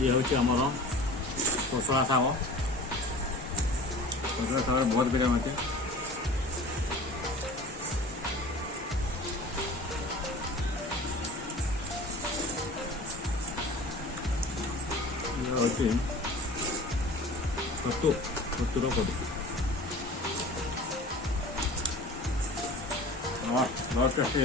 ये हूँ आमर कोसला शाग कोसला शाग बहुत विटामिन अच्छे ये हूँ छतुर कड़ी बहुत टेस्टी